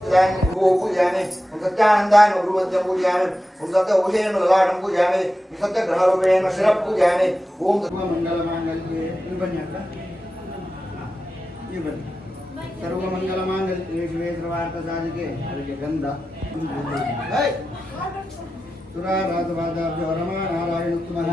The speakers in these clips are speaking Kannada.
पूजयामि सत्यानन्दाय गुरुवद्यं पूजयामि सत्य औषधेन ललाटं पूजयामि सत्य ग्रहरूपेण शिरः पूजयामि ओम सर्वमङ्गलमाङ्गल्ये सर्वमङ्गलमाङ्गल्ये शिवे सर्वार्थसाधिके हरिके गन्ध सुराराधवादाभ्यो रमानारायणोत्तमः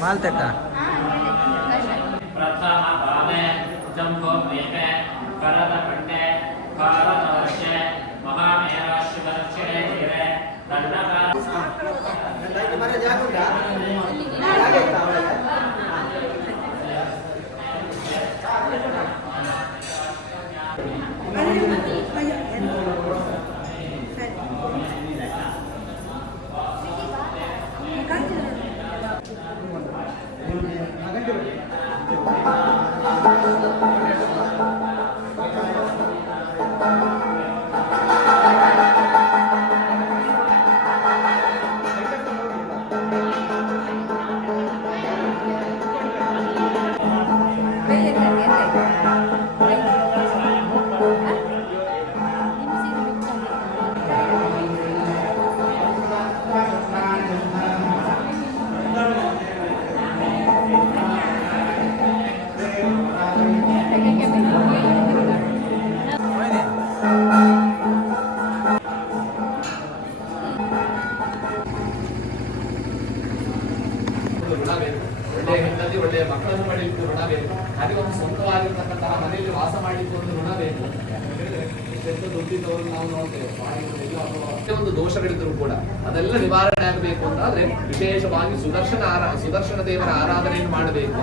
ಮಾಲ್ತಕ್ಕ ಪ್ರಥಮ ಬಾಲೆ ಜಂಬೋ ಮೇಕೆ ಕರದ ಕಟ್ಟೆ ಕಾರದ ವರ್ಷೆ ಮಹಾಮೇರಾಶ್ವರಕ್ಷೆ ತೀರೆ ದಂಡಕ ಒಳ್ಳೆಯ ಹೆಂಡತಿ ಒಳ್ಳೆಯ ಮಕ್ಕಳನ್ನು ಪಡೆಯಲಿಕ್ಕೆ ಋಣ ಬೇಕು. ಹಾಗೆ ಒಂದು ಸ್ವಂತವಾಗಿರ್ತಕ್ಕಂತಹ ಮನೆಯಲ್ಲಿ ವಾಸ ಮಾಡಲಿಕ್ಕೆ ಒಂದು ಋಣ ಬೇಕು. ದುಡ್ಡಿದ್ದವರು ನಾವು ನೋಡ್ತೇವೆ ಒಂದು ದೋಷಗಳಿದ್ರು ಕೂಡ ಅದೆಲ್ಲ ನಿವಾರಣೆ ಆಗಬೇಕು ಅಂತಾದ್ರೆ ವಿಶೇಷವಾಗಿ ಸುದರ್ಶನ ದೇವರ ಆರಾಧನೆಯನ್ನು ಮಾಡಬೇಕು.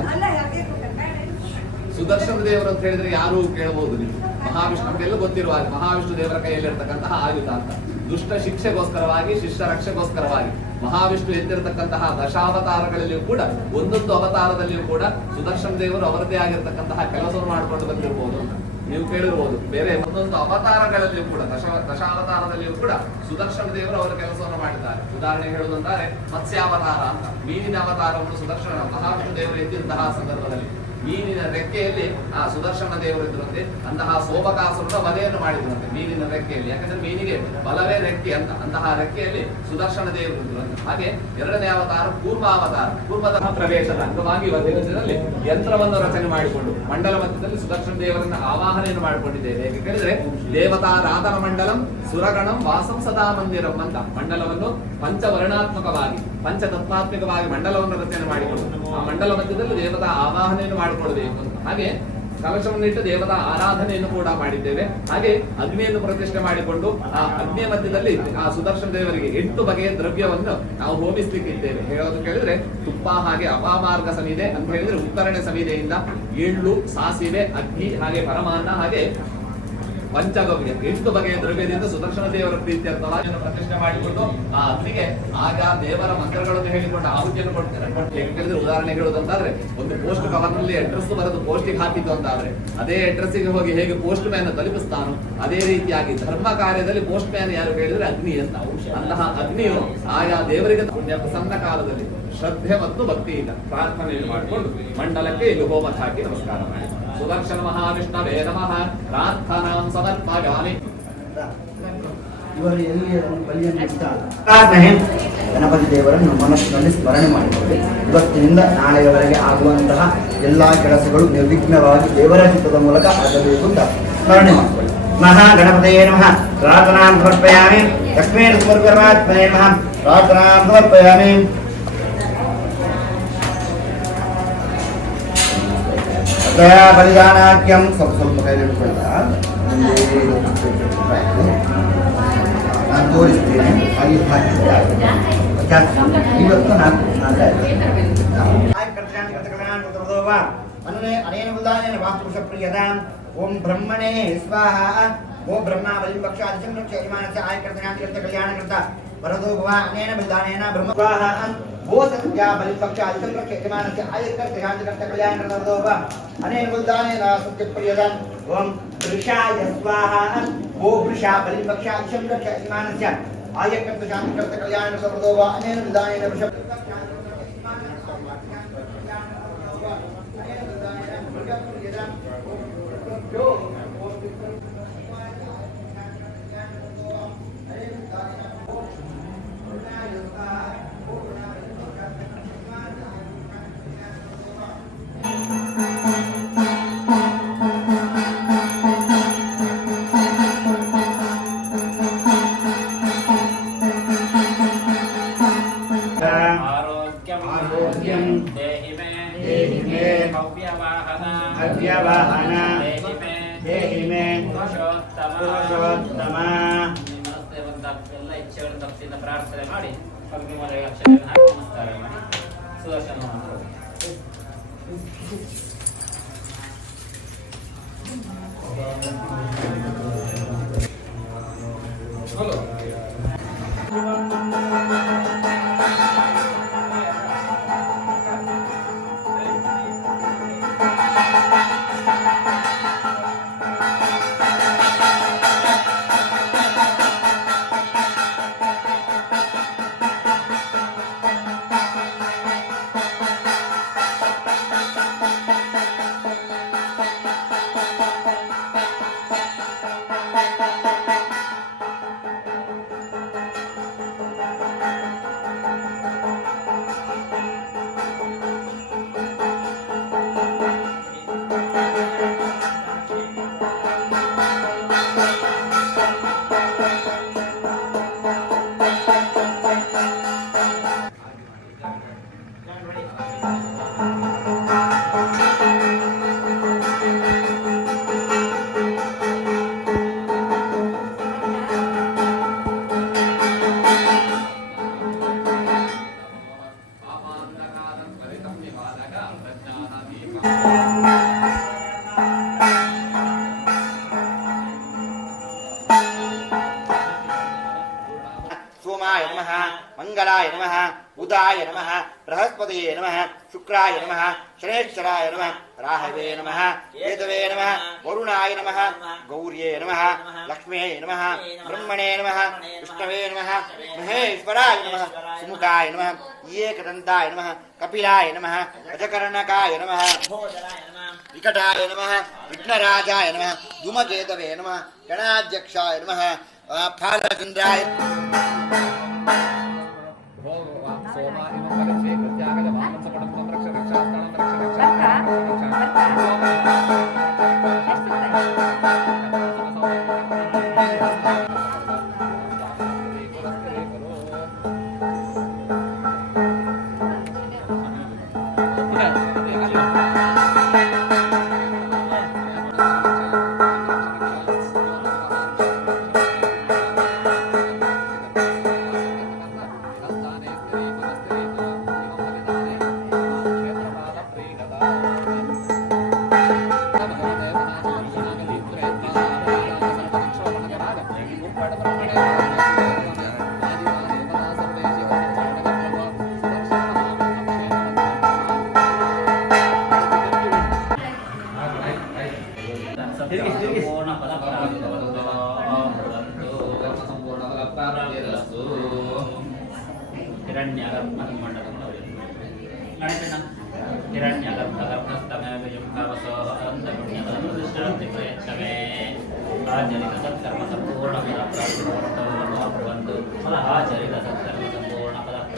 ಸುದರ್ಶನ ದೇವರು ಅಂತ ಹೇಳಿದ್ರೆ ಯಾರು ಕೇಳಬಹುದು ನೀವು. ಮಹಾವಿಷ್ಣು ನಮಗೆಲ್ಲ ಗೊತ್ತಿರುವ ಮಹಾವಿಷ್ಣು ದೇವರ ಕೈಯಲ್ಲಿರ್ತಕ್ಕಂತಹ ಆಯುಧ ಅಂತ. ದುಷ್ಟ ಶಿಕ್ಷೆಗೋಸ್ಕರವಾಗಿ ಶಿಷ್ಯ ರಕ್ಷೆಗೋಸ್ಕರವಾಗಿ ಮಹಾವಿಷ್ಣು ಎತ್ತಿರತಕ್ಕಂತಹ ದಶಾವತಾರಗಳಲ್ಲಿಯೂ ಕೂಡ ಒಂದೊಂದು ಅವತಾರದಲ್ಲಿಯೂ ಕೂಡ ಸುದರ್ಶನ ದೇವರು ಅವರದೇ ಆಗಿರ್ತಕ್ಕಂತಹ ಕೆಲಸವನ್ನು ಮಾಡಿಕೊಂಡು ಬಂದಿರಬಹುದು ಅಂತ ನೀವು ಕೇಳಿರ್ಬೋದು. ಬೇರೆ ಒಂದೊಂದು ಅವತಾರಗಳಲ್ಲಿಯೂ ಕೂಡ ದಶಾವತಾರದಲ್ಲಿಯೂ ಕೂಡ ಸುದರ್ಶನ ದೇವರು ಅವರ ಕೆಲಸವನ್ನು ಮಾಡಿದ್ದಾರೆ. ಉದಾಹರಣೆ ಹೇಳುವುದಂತಾರೆ ಮತ್ಸ್ಯಾವತಾರ ಅಂತ ಮೀನಿನ ಅವತಾರವನ್ನು ಸುದರ್ಶನ ಮಹಾವಿಷ್ಣು ದೇವರು ಎತ್ತಿದಂತಹ ಸಂದರ್ಭದಲ್ಲಿ ಮೀನಿನ ರೆಕ್ಕೆಯಲ್ಲಿ ಆ ಸುದರ್ಶನ ದೇವರು ಇದ್ರಂತೆ. ಅಂತಹ ಸೋಮಕಾಸುರನ ವಧೆಯನ್ನು ಮಾಡಿದ್ರಂತೆ ಮೀನಿನ ರೆಕ್ಕೆಯಲ್ಲಿ. ಯಾಕಂದ್ರೆ ಮೀನಿಗೆ ಬಲವೇ ರೆಕ್ಕೆ ಅಂತ. ಅಂತಹ ರೆಕ್ಕೆಯಲ್ಲಿ ಸುದರ್ಶನ ದೇವರು ಇದ್ರಂತೆ. ಹಾಗೆ ಎರಡನೇ ಅವತಾರ ಕೂರ್ಮಾವತಾರ. ಕೂರ್ಮದ ಪ್ರವೇಶದ ಅಂಗವಾಗಿ ದಿನದಲ್ಲಿ ಯಂತ್ರವನ್ನು ರಚನೆ ಮಾಡಿಕೊಂಡು ಮಂಡಲ ಮಧ್ಯದಲ್ಲಿ ಸುದರ್ಶನ ದೇವರನ್ನ ಆವಾಹನೆಯನ್ನು ಮಾಡಿಕೊಂಡಿದ್ದೇವೆ. ಹೇಗೆ ಕೇಳಿದ್ರೆ ದೇವತಾರಾಧನ ಮಂಡಲಂ ಸುರಗಣಂ ವಾಸಂ ಸದಾ ಮಂದಿರಂ ಅಂತ ಮಂಡಲವನ್ನು ಪಂಚವರ್ಣಾತ್ಮಕವಾಗಿ ಪಂಚತತ್ವಾತ್ಮಕವಾಗಿ ಮಂಡಲವನ್ನು ರಚನೆ ಮಾಡಿಕೊಂಡು ಆ ಮಂಡಲ ಮಧ್ಯದಲ್ಲಿ ದೇವತಾ ಆವಾಹನೆಯನ್ನು ಮಾಡಿಕೊಳ್ಳಬೇಕು ಅಂತ. ಹಾಗೆ ಕಲಶವನ್ನಿಟ್ಟು ದೇವತಾ ಆರಾಧನೆಯನ್ನು ಕೂಡ ಮಾಡಿದ್ದೇವೆ. ಹಾಗೆ ಅಗ್ನಿಯನ್ನು ಪ್ರತಿಷ್ಠೆ ಮಾಡಿಕೊಂಡು ಆ ಅಗ್ನಿಯ ಮಧ್ಯದಲ್ಲಿ ಆ ಸುದರ್ಶನ ದೇವರಿಗೆ 8 ಬಗೆಯ ದ್ರವ್ಯವನ್ನು ನಾವು ಹೋಮಿಸ್ಲಿಕ್ಕಿದ್ದೇವೆ. ಹೇಳೋದು ಕೇಳಿದ್ರೆ ತುಪ್ಪ, ಹಾಗೆ ಅಪಾಮಾರ್ಗ ಸಮಿದೆ ಅಂತ ಹೇಳಿದ್ರೆ ಉತ್ತರಣೆ ಸಮಿದೆಯಿಂದ ಎಳ್ಳು, ಸಾಸಿವೆ, ಅಗ್ನಿ, ಹಾಗೆ ಪರಮಾನ್ನ, ಹಾಗೆ ಪಂಚಗವ್ಯ 8 ಬಗೆಯ ದ್ರವ್ಯದಿಂದ ಸುದರ್ಶನ ದೇವರ ಪ್ರೀತ್ಯರ್ಥವಾಗಿ ಪ್ರತಿಷ್ಠೆ ಮಾಡಿಕೊಂಡು ಆ ಅಗ್ನಿಗೆ ಆಗ ದೇವರ ಮಂತ್ರಗಳನ್ನು ಹೇಳಿಕೊಂಡು ಆಹುತಿಯನ್ನು ಕೊಡ್ತೇನೆ. ಉದಾಹರಣೆ ಹೇಳುವುದಂತಾದ್ರೆ ಒಂದು ಪೋಸ್ಟ್ ಕವರ್ನಲ್ಲಿ ಅಡ್ರೆಸ್ ಬರೆದು ಪೋಸ್ಟಿಗೆ ಹಾಕಿದ್ದು ಅಂತಾದ್ರೆ ಅದೇ ಅಡ್ರೆಸ್ಸಿಗೆ ಹೋಗಿ ಹೇಗೆ ಪೋಸ್ಟ್ ಮ್ಯಾನ್ ತಲುಪಿಸ್ತಾನೋ ಅದೇ ರೀತಿಯಾಗಿ ಧರ್ಮ ಕಾರ್ಯದಲ್ಲಿ ಪೋಸ್ಟ್ ಮ್ಯಾನ್ ಯಾರು ಹೇಳಿದ್ರೆ ಅಗ್ನಿ ಅಂತ. ಅಂತಹ ಅಗ್ನಿಯು ಆಯಾ ದೇವರಿಗೆ ಪುಣ್ಯ ಪ್ರಸನ್ನ ಕಾಲದಲ್ಲಿ ಶ್ರದ್ಧೆ ಮತ್ತು ಭಕ್ತಿಯಿಂದ ಪ್ರಾರ್ಥನೆಯನ್ನು ಮಾಡಿಕೊಂಡು ಮಂಡಲಕ್ಕೆ ಇದು ಹೋಮಕ್ಕೆ ಹಾಕಿ ನಮಸ್ಕಾರ ಮಾಡಿ ಸುದರ್ಶನ ಮಹಾವಿಷ್ಣವೇ ನಮಃ ಪ್ರಾರ್ಥನಾಂ ಸಮರ್ಪಯಾಮಿ. ಇವರು ಎಲ್ಲಿ ಬಲಿಯನ್ನು ಗಣಪತಿ ದೇವರನ್ನು ಮನಸ್ಸಿನಲ್ಲಿ ಸ್ಮರಣೆ ಮಾಡಿಕೊಳ್ಳಿ. ಇವತ್ತಿನಿಂದ ನಾಳೆಯವರೆಗೆ ಆಗುವಂತಹ ಎಲ್ಲ ಕೆಲಸಗಳು ನಿರ್ವಿಘ್ನವಾಗಿ ದೇವರ ಚಿತ್ತದ ಮೂಲಕ ಆಗಬೇಕು ಅಂತ ಸ್ಮರಣೆ ಮಾಡಿಕೊಳ್ಳಿ. ಮಹಾಗಣಪತಯೇ ನಮಃ ಪ್ರಾರ್ಥನಾಂ ಸಮರ್ಪಯಾಮಿ. ಲಕ್ಷ್ಮೀ ಪರಮಾತ್ಮನೇ ನಮಃ ಪ್ರಾರ್ಥನಾಂ ಸಮರ್ಪಯಾಮಿ. ಬಲಿದಾನಾಕ್ಯಂ ಸ್ವಲ್ಪ ಕೈ ಹಿಡ್ಕೊಳ್ತಾ ನಾನು ತೋರಿಸ್ತೀನಿ. ಅಲ್ಲಿ ಇವತ್ತು ಅನೇನ ಬುದ್ಧಾನೇನ ವಾಸ್ತುಷ ಪ್ರಿಯದಾಂ. ಓಂ ಬ್ರಹ್ಮಣೇ ಸ್ವಾಹ. ಓಂ ಬ್ರಹ್ಮ ಬಲಿಪಕ್ಷ ಅಧಿಸಂರಕ್ಷ ಯಜಮಾನಸ್ಯ ಆಯಕರ್ತನಾಂತಿಕೃತ ಕಲ್ಯಾಣಕೃತ ವರದೋ ಭವ. ಅನೇನ ಬುದ್ಧಾನೇನ ಬ್ರಹ್ಮ ಸ್ವಾಹ. ಓ ಸತ್ಯ ಬಲಿಪಕ್ಷ ಅಧಿಸಂರಕ್ಷ ಯಜಮಾನಸ್ಯ ಆಯಕರ್ತನಾಂತಿಕೃತ ಕಲ್ಯಾಣಕೃತ ವರದೋ ಭವ. ಅನೇನ ಬುದ್ಧಾನೇನ ಸತ್ಯ ಪ್ರಿಯದಾಂ. ಓಂ ವೃಷಾಯ ಸ್ವಾಹ. ಓ ವೃಷ ಬಲಿಪಕ್ಷ ಅಧಿಸಂರಕ್ಷ ಯಜಮಾನಸ್ಯ ಆಯಕರ್ತ ಶಾಂತಿಕರ್ತ ಕಲ್ಯಾಣಕೃತ ವರದೋ ಭವ. ಅನೇನ ಬುದ್ಧಾನೇನ ವೃಷ ಪ್ರಾರ್ಥನೆ ಮಾಡಿ ಅಗ್ನಿಮಲೆ ಅಕ್ಷತೆಯನ್ನು ಹಾಕಿ ನಮಸ್ಕಾರ ಮಾಡಿ ಸುದರ್ಶನ मंगलाय नमः बुधाय नमः बृहस्पतये नमः शुक्राय नमः शनेश्वराय नमः राहवे नमः केतवे नमः वरुणाय नमः गौर्ये नमः लक्ष्म्यै नमः ब्रह्मणे नमः विष्णवे नमः महेश्वराय नमः सुमुखाय नमः एकदन्ताय नमः कपिलाय नमः गजकर्णकाय नमः विकटाय नमः विघ्नराजाय नमः धूमकेतवे नमः गणाध्यक्षाय नमः फालचन्द्राय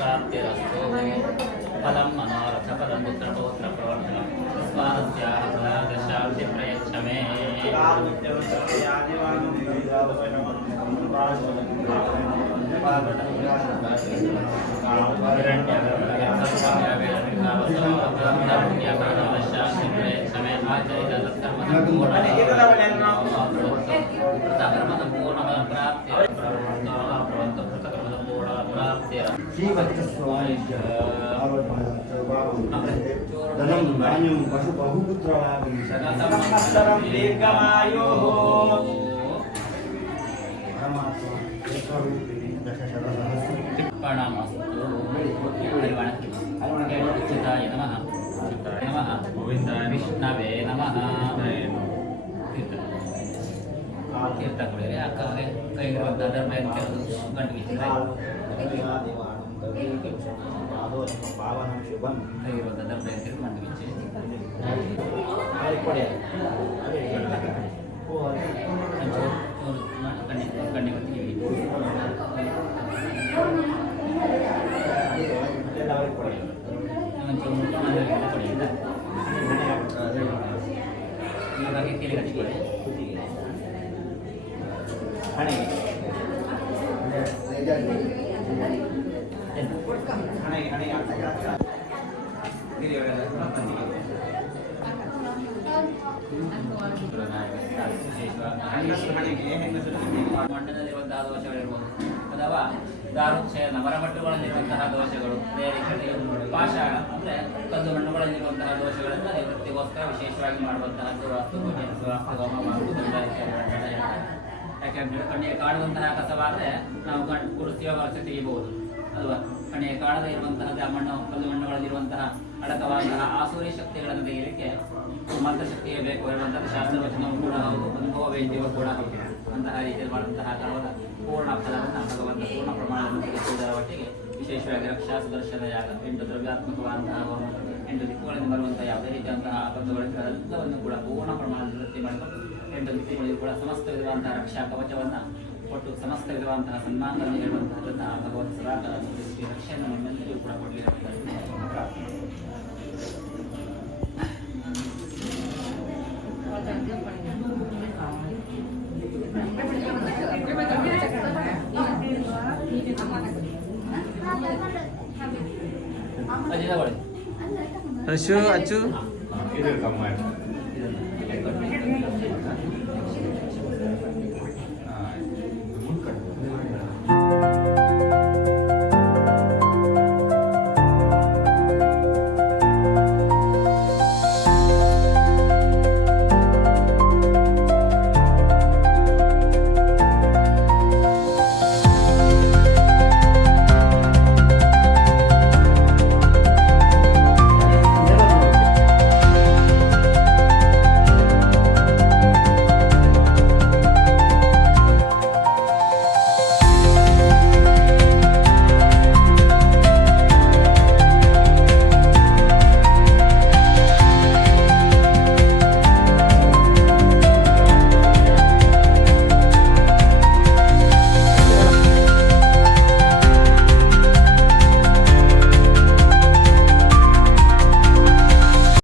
प्राप्तिरस्तु फलं मनोरथपदं पुत्रपौत्रप्रवर्तनं स्वानस्याः फलदशाब्दि प्रयच्छ मे ಧನಂ ಧಾನ್ಯಂ ಪಶು ಬಹುಪುತ್ರವಾಗಲಿ ಸಂವತ್ಸರಂ ದೀರ್ಘಮಾಯುಃ ಪರಮಾತ್ಮ ಏಕರೂಪಿಣಿ ದಶಶತಸಹಸ್ರ ಪ್ರಣಾಮಸ್ತು ಚಿತ್ತಾಯ ನಮಃ ನಮಃ ವಿಷ್ಣವೇ ನಮಃ ತೀರ್ಥ ಕುಡಿಯರೆ ಅಕ್ಕವರೆ ಕೈಗಿರುವಂಥ ಧರ್ಮ ಗಂಟು ಭಾವನಂ ಶುಭಂ ಕೈಗಿರುವಂಥ ಧರ್ಮ ಗಂಟು ಬಿಚ್ಚಿ ಕಣ್ಣಿ ಬರ್ತೀವಿ ಹಾಗಾಗಿ ಕೇಳಿ ಹಚ್ಕೊಳ್ಳಿ ಮಂಡಲದಲ್ಲಿರುವಂತಹ ದೋಷಗಳಿರ್ಬೋದು ಅಥವಾ ದಾರುಚ್ಛೇದ ಮರಮಟ್ಟುಗಳಲ್ಲಿರುವಂತಹ ದೋಷಗಳು ಪಾಷಾಣ ಅಂದ್ರೆ ಕಲ್ಲು ಮಣ್ಣುಗಳಲ್ಲಿರುವಂತಹ ದೋಷಗಳನ್ನು ನಿವೃತ್ತಿಗೋಸ್ಕರ ವಿಶೇಷವಾಗಿ ಮಾಡುವಂತಹದ್ದು ವಾಸ್ತು ಯಾಕೆಂದ್ರೆ ಕಣ್ಣಿಗೆ ಕಾಣುವಂತಹ ಕಸವಾದ್ರೆ ನಾವು ಕುಡಿಸುವ ವರ್ಷ ತೆಗಿಬಹುದು ಅಲ್ವಾ. ಕಣ್ಣಿಗೆ ಕಾಣದೇ ಇರುವಂತಹ ಮಣ್ಣು ಕಲ್ಲು ಮಣ್ಣುಗಳಲ್ಲಿರುವಂತಹ ಅಡಕವಾದಂತಹ ಆಸುರಿ ಶಕ್ತಿಗಳನ್ನು ತೆಗೆಯಲಿಕ್ಕೆ ಮಂತ್ರಶಕ್ತಿಯೇ ಬೇಕು ಇರುವಂತಹ ಶಾಸ್ತ್ರವಚನವೂ ಕೂಡ ಹೌದು, ಅನುಭವ ವೈದ್ಯವೂ ಕೂಡ ಹೌದು. ಅಂತಹ ರೀತಿಯಲ್ಲಿ ಮಾಡುವಂತಹ ಕರ್ಮದ ಪೂರ್ಣ ಫಲವನ್ನು ಭಗವಂತ ಪೂರ್ಣ ಪ್ರಮಾಣವನ್ನು ತೆಗೆಸುವುದರ ಒಟ್ಟಿಗೆ ವಿಶೇಷವಾಗಿ ರಕ್ಷಾ ಸುದರ್ಶನ ಯಾಗ 8 ದ್ರವ್ಯಾತ್ಮಕವಾದಂತಹ 8 ದಿಕ್ಕುಗಳಿಂದ ಬರುವಂತಹ ಯಾವುದೇ ರೀತಿಯಂತಹ ಆಪತ್ತುಗಳಿದ್ರೆ ಅದೆಲ್ಲವನ್ನು ಕೂಡ ಪೂರ್ಣ ಪ್ರಮಾಣದಲ್ಲಿ ವೃತ್ತಿ ಮಾಡಿಕೊಂಡು 8 ದಿಕ್ಕುಗಳಿಗೂ ಕೂಡ ಸಮಸ್ತ ವಿಧವಾದಂತಹ ರಕ್ಷಾ ಕವಚವನ್ನು ಕೊಟ್ಟು ಸಮಸ್ತ ವಿಧವಾದಂತಹ ಸನ್ಮಾನಗಳನ್ನು ಹೇಳುವಂತಹದನ್ನ ಭಗವಂತ ಸದಾಕಾಲ ರಕ್ಷೆಯನ್ನು ನಿಮ್ಮೆಲ್ಲರಿಗೂ ಕೂಡ ಕೊಡಲಿ. ಅಚ್ಚು ಅಚ್ಚು ಇದು ಕಮ್ಮ